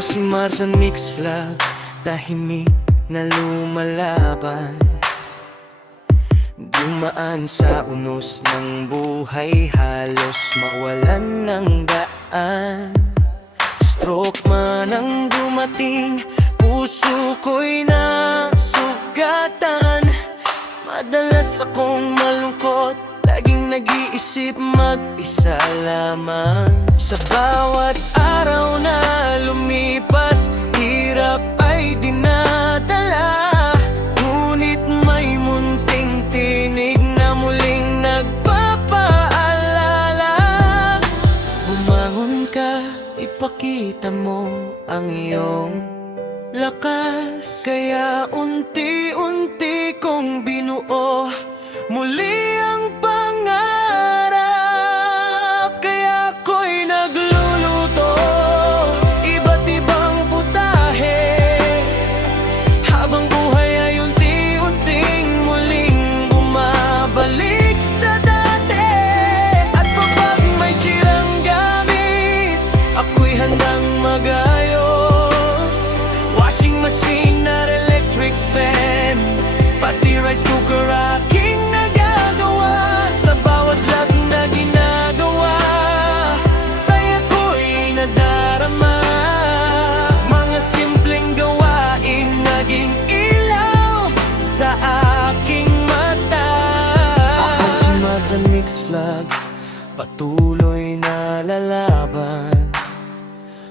Si Marsan Mix Vlog, tahimik na lumalaban, dumaan sa unos ng buhay, halos mawalan ng daan. Stroke man ang dumating, puso ko'y nasugatan. Madalas akong malungkot, laging nag-iisip mag-isa lamang. Sa bawat araw na lumipas, hirap ay dinadala. Ngunit may munting tinig na muling nagpapaalala. Bumangon ka, ipakita mo ang iyong lakas. Kaya unti-unti kong binuo muli ang pangarap. Kaya ako'y nagluluto iba't ibang putahe, habang buhay ay unti-unting muling bumabalik sa dati. At kapag may sirang gamit, ako'y handang magayos. Washing machine at electric fan, pati rice cooker aking nagagawa. Sa bawat vlog na ginagawa, saya ko'y nadarama. Mga simpleng gawain naging ilaw sa aking mata. Ako si Marsan Mix Vlog, patuloy na lalaban.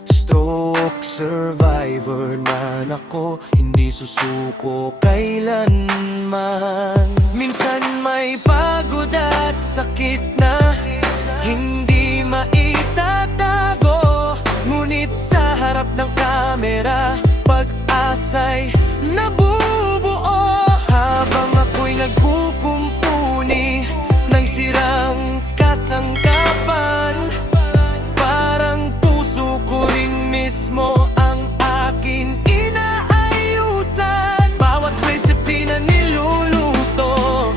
Stroke survivor man ako, hindi susuko kailanman. Minsan may pagod at sakit na hindi maitatago, ngunit sa harap ng kamera, pag-asa'y nabubuo. Habang ako'y nagkukumpuni ng sirang kasangkapan, parang puso ko rin mismo ang akin inaayusan. Bawat recipe na niluluto,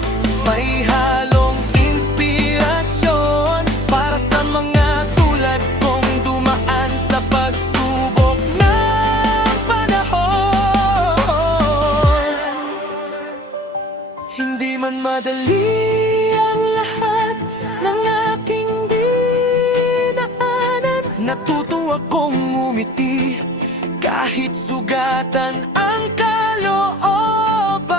may halong inspirasyon para sa mga tulad kong dumaan sa pagsubok ng panahon. Hindi man madali ang lahat ng aking dinaanan, natuto akong ngumiti kahit sugatan ang kalooban.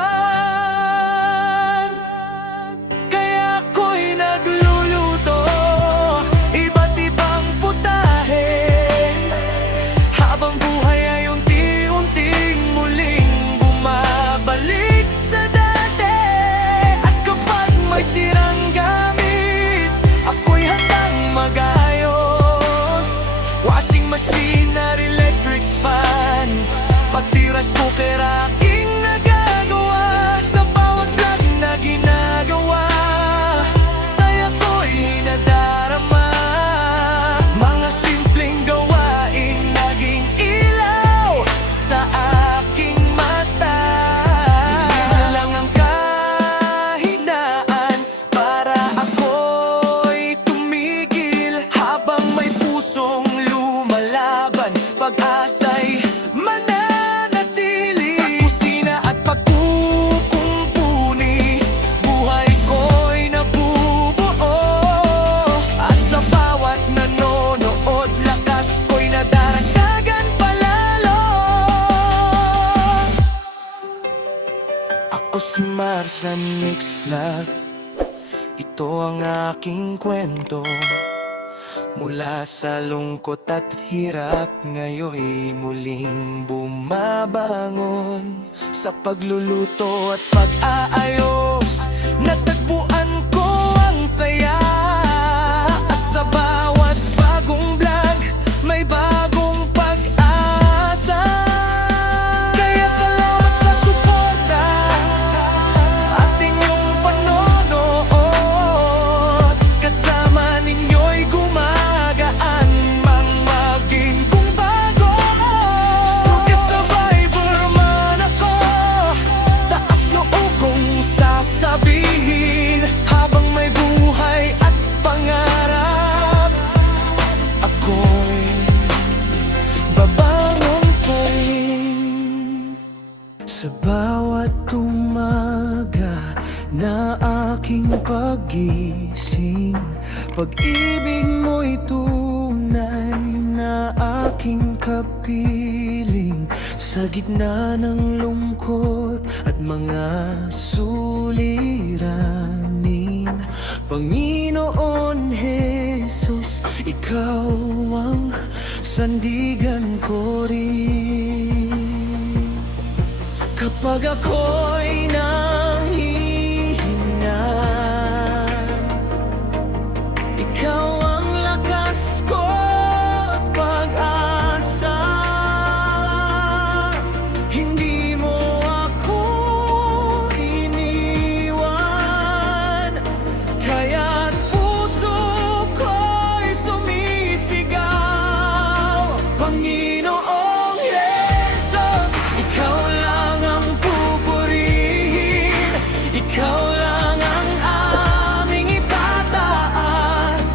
Kaya ako'y nagluluto iba't ibang putahe, habang buhay ay unti-unting muling bumabalik sa dati. At kapag may sirang gamit, ako'y handang magayos. Washing machine at electric fan, pati rice cooker aking nagagawa. Sa bawat vlog na ginagawa, saya ko'y nadarama. Mga simpleng gawain naging ilaw sa aking mata. Hindi na lang ang kahinaan para ako'y tumigil, habang may pusong lumalaban, pag-asa'y mananatili. Sa kusina at pagkukumpuni, buhay ko'y nabubuo. At sa bawat nanonood, lakas ko'y nadaragdagan palalo. Ako si Marsan Mix Vlog, ito ang aking kwento. Mula sa lungkot at hirap, ngayon'y muling bumabangon. Sa pagluluto at pag-aayos, natagpuan ko ang saya. At sa bawat bagong vlog, may bagong pag-asa. Kaya salamat sa suporta at inyong panonood. Kasama ninyo'y gumagaan mang maging kung bago. Stroke survivor man ako, taas noo kong na aking pag-gising. Pag-ibig mo'y tunay na aking kapiling. Sa gitna ng lungkot at mga suliranin, Panginoon Jesus, Ikaw ang sandigan ko rin. Kapag ako'y nanghihina, Ikaw ang lakas ko at pag-asa. Hindi mo ako iniwan, kaya't puso ko'y sumisigaw. Panginoong Jesus, Ikaw lang ang pupurihin, Ikaw lang ang aming itataas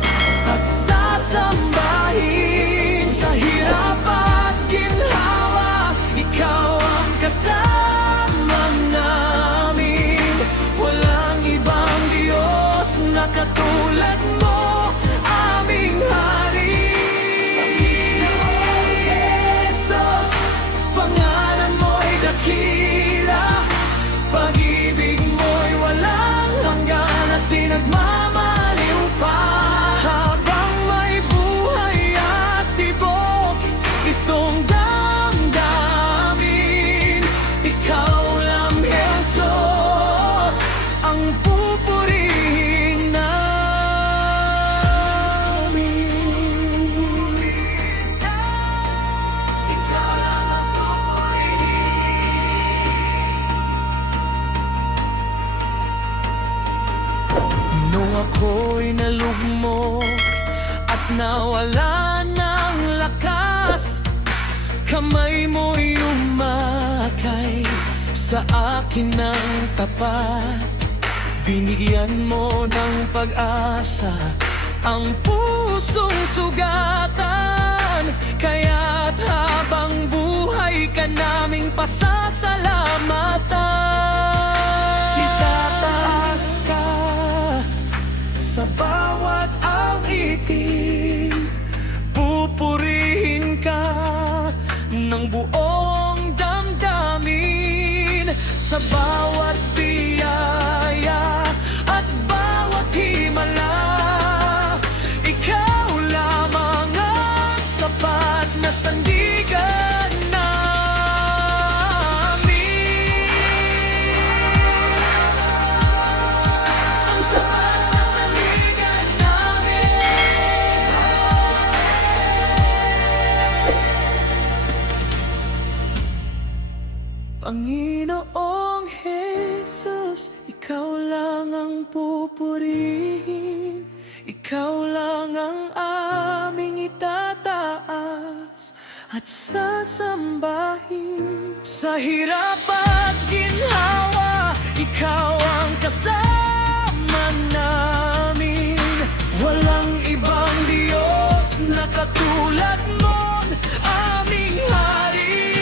at sasambahin. Sa hirap at ginhawa, Ikaw ang kasama namin. Walang ibang Diyos na katulad mo, aming Hari. Panginoong Jesus, pangalan mo'y dakila, pag-ibig mo'y walang hanggan at di nagmamaliw pa. Habang may buhay at tibok itong damdamin, Ikaw lang, Jesus, ang pupurihin namin. Ikaw lang ang pupurihin. Nung ako'y nalugmok at nawala ng lakas, kamay mo'y umakay sa akin ng tapat. Binigyan mo ng pag-asa ang pusong sugatan, kaya't habang buhay ka naming pasasalamatan. Itataas ka sa bawat awitin, pupurihin ka ng buong damdamin. Sa bawat biyaya at bawat himala, Ikaw lamang ang sapat na sandigan namin. Ang sapat na sandigan namin. Panginoong Jesus, Ikaw lang ang pupurihin, Ikaw lang ang aming itataas at sasambahin. Sa hirap at ginhawa, Ikaw ang kasama namin. Walang ibang Diyos na katulad mo, aming Hari.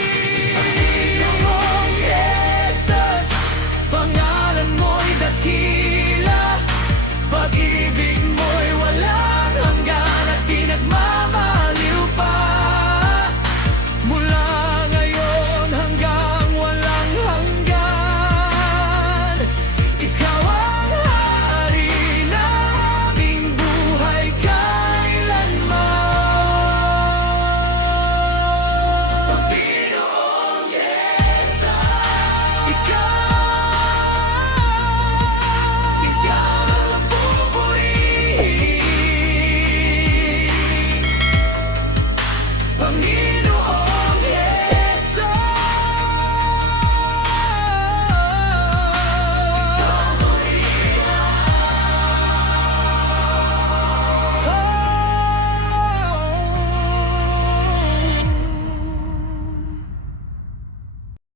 Panginoong Jesus, pangalan mo'y dakila,